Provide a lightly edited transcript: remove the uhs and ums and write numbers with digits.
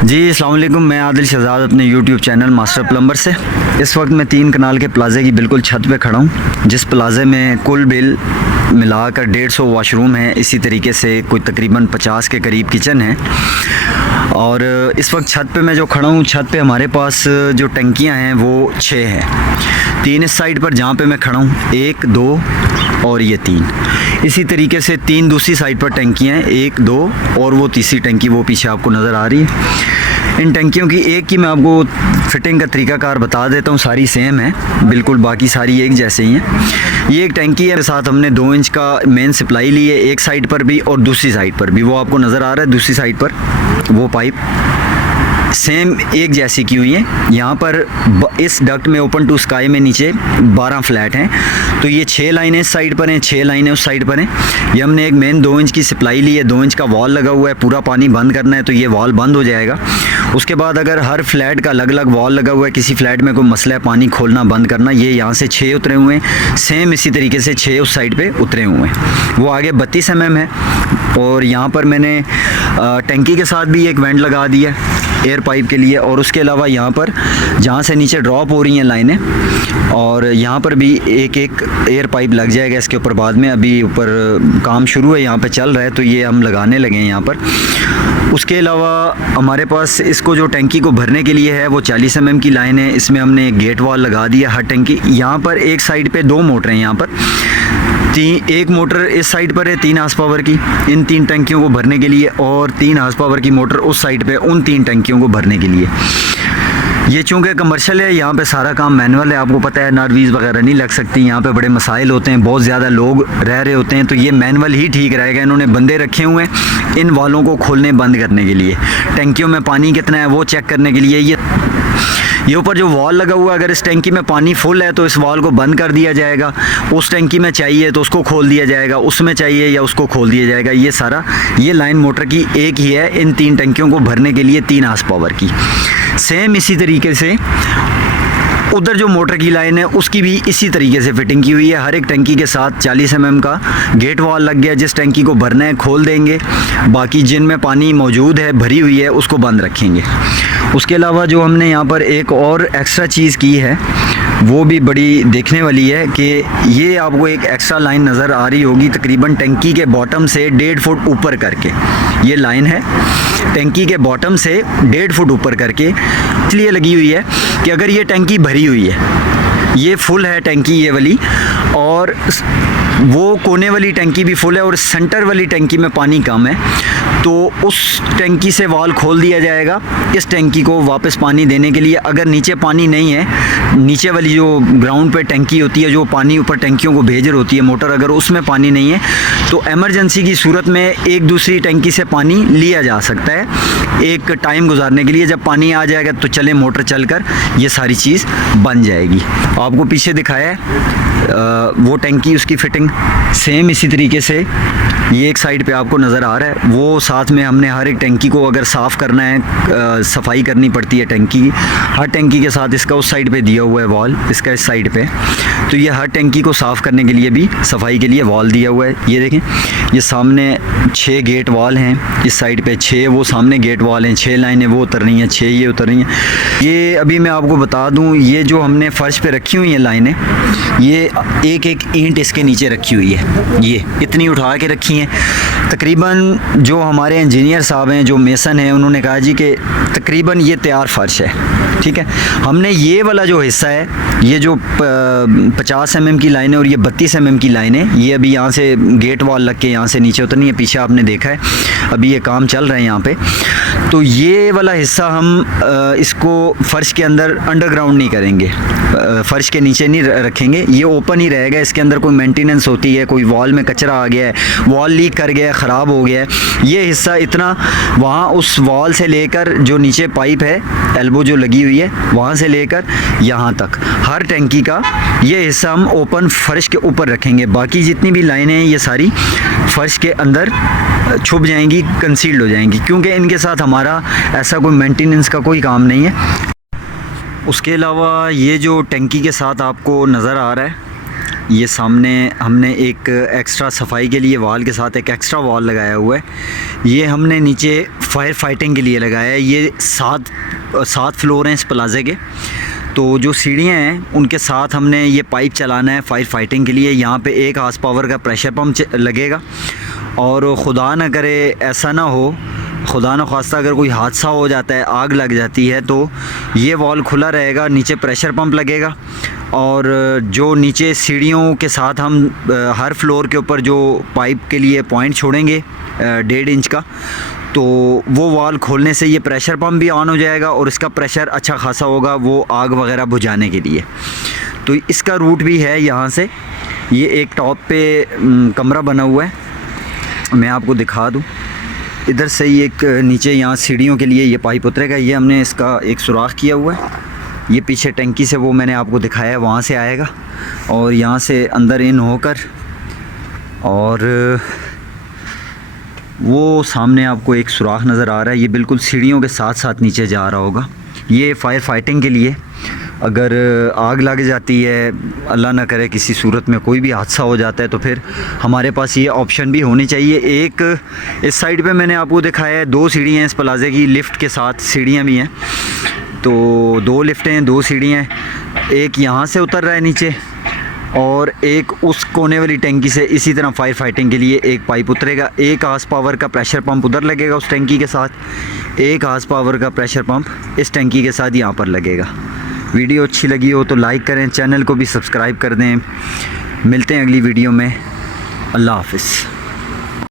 जी अस्सलाम वालेकुम, मैं आदिल शहजाद अपने यूट्यूब चैनल मास्टर प्लम्बर से। इस वक्त मैं 3 कनाल के प्लाज़े की बिल्कुल छत पे खड़ा हूँ, जिस प्लाज़े में कुल बिल मिलाकर 150 वॉशरूम है। इसी तरीके से कोई तकरीबन 50 के करीब किचन है। और इस वक्त छत पे मैं जो खड़ा हूँ, छत पे हमारे पास जो टंकियाँ हैं वो 6 हैं। 3 इस साइड पर जहाँ पे मैं खड़ा हूँ, 1, 2 और ये 3। इसी तरीके से 3 दूसरी साइड पर टंकियाँ हैं, 1, 2 और वो तीसरी टंकी वो पीछे आपको नज़र आ रही है। इन टंकियों की एक की मैं आपको फिटिंग का तरीकाकार बता देता हूँ, सारी सेम है बिल्कुल, बाकी सारी एक जैसे ही हैं। ये एक टंकी है, साथ हमने 2 इंच का मेन सप्लाई ली है, एक साइड पर भी और दूसरी साइड पर भी। वो आपको नज़र आ रहा है दूसरी साइड पर वो पाइप सेम एक जैसी की हुई है। यहाँ पर इस डक्ट में ओपन टू स्काई में नीचे 12 फ्लैट हैं, तो ये 6 लाइनें इस साइड पर हैं, 6 लाइनें उस साइड पर हैं। ये हमने एक मेन 2 इंच की सप्लाई ली है, 2 इंच का वॉल लगा हुआ है, पूरा पानी बंद करना है तो ये वॉल बंद हो जाएगा। उसके बाद अगर हर फ्लैट का अलग अलग वॉल लगा हुआ है, किसी फ्लैट में कोई मसला है पानी खोलना बंद करना, ये यहाँ से 6 उतरे हुए हैं, सेम इसी तरीके से 6 उस साइड पर उतरे हुए हैं। वो आगे 32 mm है। और यहाँ पर मैंने टंकी के साथ भी एक वेंट लगा दिया एयर पाइप के लिए, और उसके अलावा यहाँ पर जहाँ से नीचे ड्रॉप हो रही हैं लाइनें, और यहाँ पर भी एक एयर पाइप लग जाएगा इसके ऊपर बाद में। अभी ऊपर काम शुरू है, यहाँ पे चल रहा है तो ये हम लगाने लगे हैं यहाँ पर। उसके अलावा हमारे पास इसको जो टंकी को भरने के लिए है वो 40 mm की लाइन है। इसमें हमने एक गेट वॉल लगा दिया हर टंकी। यहाँ पर एक साइड पे 2 मोटर हैं, यहाँ पर एक मोटर इस साइड पर है 3 हार्स पावर की इन 3 टंकियों को भरने के लिए, और 3 हार्स पावर की मोटर उस साइड पे उन 3 टंकियों को भरने के लिए। ये चूँकि कमर्शियल है, यहाँ पे सारा काम मैनुअल है, आपको पता है नरवीज़ वगैरह नहीं लग सकती, यहाँ पे बड़े मसाइल होते हैं, बहुत ज़्यादा लोग रह रहे होते हैं, तो ये मैनुअल ही ठीक रहेगा। इन्होंने बंदे रखे हुए हैं इन वालों को खोलने बंद करने के लिए, टंकियों में पानी कितना है वो चेक करने के लिए। ये ऊपर जो वॉल लगा हुआ है, अगर इस टंकी में पानी फुल है तो इस वॉल को बंद कर दिया जाएगा, उस टंकी में चाहिए तो उसको खोल दिया जाएगा, उसमें चाहिए या उसको खोल दिया जाएगा। ये सारा ये लाइन मोटर की एक ही है इन 3 टंकियों को भरने के लिए 3 हार्स पावर की। सेम इसी तरीके से उधर जो मोटर की लाइन है उसकी भी इसी तरीके से फिटिंग की हुई है। हर एक टंकी के साथ 40 mm का गेट वॉल लग गया, जिस टंकी को भरना है खोल देंगे, बाकी जिनमें पानी मौजूद है भरी हुई है उसको बंद रखेंगे। उसके अलावा जो हमने यहाँ पर एक और एक्स्ट्रा चीज़ की है वो भी बड़ी देखने वाली है कि ये आपको एक एक्स्ट्रा लाइन नज़र आ रही होगी, तकरीबन टंकी के बॉटम से 1.5 फुट ऊपर करके ये लाइन है, टंकी के बॉटम से 1.5 फुट ऊपर करके इसलिए लगी हुई है कि अगर ये टंकी भरी हुई है, ये फुल है टंकी ये वाली, और वो कोने वाली टंकी भी फुल है और सेंटर वाली टंकी में पानी कम है, तो उस टंकी से वॉल खोल दिया जाएगा इस टंकी को वापस पानी देने के लिए। अगर नीचे पानी नहीं है, नीचे वाली जो ग्राउंड पे टंकी होती है जो पानी ऊपर टंकियों को भेज रही होती है मोटर, अगर उसमें पानी नहीं है तो एमरजेंसी की सूरत में एक दूसरी टंकी से पानी लिया जा सकता है एक टाइम गुजारने के लिए। जब पानी आ जाएगा तो चले मोटर चलकर ये सारी चीज़ बन जाएगी। आपको पीछे दिखाया है वो टंकी, उसकी फिटिंग सेम इसी तरीके से ये एक साइड पे आपको नज़र आ रहा है। वो साथ में हमने हर एक टंकी को अगर साफ़ करना है, सफाई करनी पड़ती है टंकी, हर टंकी के साथ इसका उस साइड पे दिया हुआ है वॉल, इसका इस साइड पे, तो ये हर टंकी को साफ़ करने के लिए भी सफाई के लिए वॉल दिया हुआ है। ये देखें, ये सामने 6 गेट वॉल हैं, इस साइड पे 6 वो सामने गेट वॉल हैं, 6 लाइनें वो उतर रही हैं, 6 ये उतर रही हैं। ये अभी मैं आपको बता दूँ, ये जो हमने फ़र्श पे रखी हुई हैं लाइनें, ये एक एक ईंट इसके नीचे रखी हुई है, ये इतनी उठा के रखी हैं। तकरीबन जो हमारे इंजीनियर साहब हैं, जो मेसन हैं, उन्होंने कहा जी कि तकरीबन ये तैयार फ़र्श है, ठीक है। हमने ये वाला जो हिस्सा है, ये जो 50 mm की लाइन है और ये 32 mm की लाइन है, ये अभी यहाँ से गेट वॉल लग के यहाँ से नीचे उतरनी है, पीछे आपने देखा है अभी ये काम चल रहा है यहाँ पे। तो ये वाला हिस्सा हम इसको फ़र्श के अंदर अंडरग्राउंड नहीं करेंगे, फ़र्श के नीचे नहीं रखेंगे, ये ओपन ही रहेगा। इसके अंदर कोई मेंटेनेंस होती है, कोई वॉल में कचरा आ गया है, वॉल लीक कर गया है, ख़राब हो गया है, ये हिस्सा इतना वहाँ उस वॉल से लेकर जो नीचे पाइप है एल्बो जो लगी हुई है वहाँ से लेकर यहाँ तक हर टंकी का ये हिस्सा हम ओपन फ़र्श के ऊपर रखेंगे। बाकी जितनी भी लाइनें हैं ये सारी फ़र्श के अंदर छुप जाएंगी, कंसील्ड हो जाएंगी, क्योंकि इनके साथ हमारा ऐसा कोई मेंटेनेंस का कोई काम नहीं है। उसके अलावा ये जो टंकी के साथ आपको नज़र आ रहा है ये सामने हमने एक एक्स्ट्रा सफाई के लिए वॉल के साथ एक एक्स्ट्रा वॉल लगाया हुआ है। ये हमने नीचे फायर फाइटिंग के लिए लगाया है। ये सात फ्लोर हैं इस प्लाज़े के, तो जो सीढ़ियाँ हैं उनके साथ हमने ये पाइप चलाना है फायर फाइटिंग के लिए। यहाँ पे 1 हॉर्स पावर का प्रेशर पंप लगेगा और खुदा न करे ऐसा ना हो, खुदा न ख्वास्ता अगर कोई हादसा हो जाता है, आग लग जाती है, तो ये वॉल खुला रहेगा, नीचे प्रेशर पंप लगेगा और जो नीचे सीढ़ियों के साथ हम हर फ्लोर के ऊपर जो पाइप के लिए पॉइंट छोड़ेंगे 1.5 इंच का, तो वो वॉल खोलने से ये प्रेशर पंप भी ऑन हो जाएगा और इसका प्रेशर अच्छा खासा होगा वो आग वगैरह बुझाने के लिए। तो इसका रूट भी है यहाँ से। ये एक टॉप पे कमरा बना हुआ है, मैं आपको दिखा दूँ। इधर से ही एक नीचे यहाँ सीढ़ियों के लिए ये पाइप उतरेगा। ये हमने इसका एक सुराख किया हुआ है, ये पीछे टंकी से वो मैंने आपको दिखाया है वहाँ से आएगा और यहाँ से अंदर इन होकर और वो सामने आपको एक सुराख नज़र आ रहा है, ये बिल्कुल सीढ़ियों के साथ साथ नीचे जा रहा होगा। ये फायर फाइटिंग के लिए, अगर आग लग जाती है, अल्लाह ना करे किसी सूरत में कोई भी हादसा हो जाता है, तो फिर हमारे पास ये ऑप्शन भी होनी चाहिए। एक इस साइड पे मैंने आपको दिखाया है, 2 सीढ़ियाँ हैं इस प्लाज़े की, लिफ्ट के साथ सीढ़ियाँ भी हैं, तो 2 लिफ्टें हैं, 2 सीढ़ियाँ हैं। एक यहाँ से उतर रहा है नीचे और एक उस कोने वाली टंकी से इसी तरह फायर फाइटिंग के लिए एक पाइप उतरेगा। 1 हॉर्स पावर का प्रेशर पंप उधर लगेगा उस टंकी के साथ, 1 हॉर्स पावर का प्रेशर पंप इस टंकी के साथ यहाँ पर लगेगा। वीडियो अच्छी लगी हो तो लाइक करें, चैनल को भी सब्सक्राइब कर दें। मिलते हैं अगली वीडियो में। अल्लाह हाफ़िज़।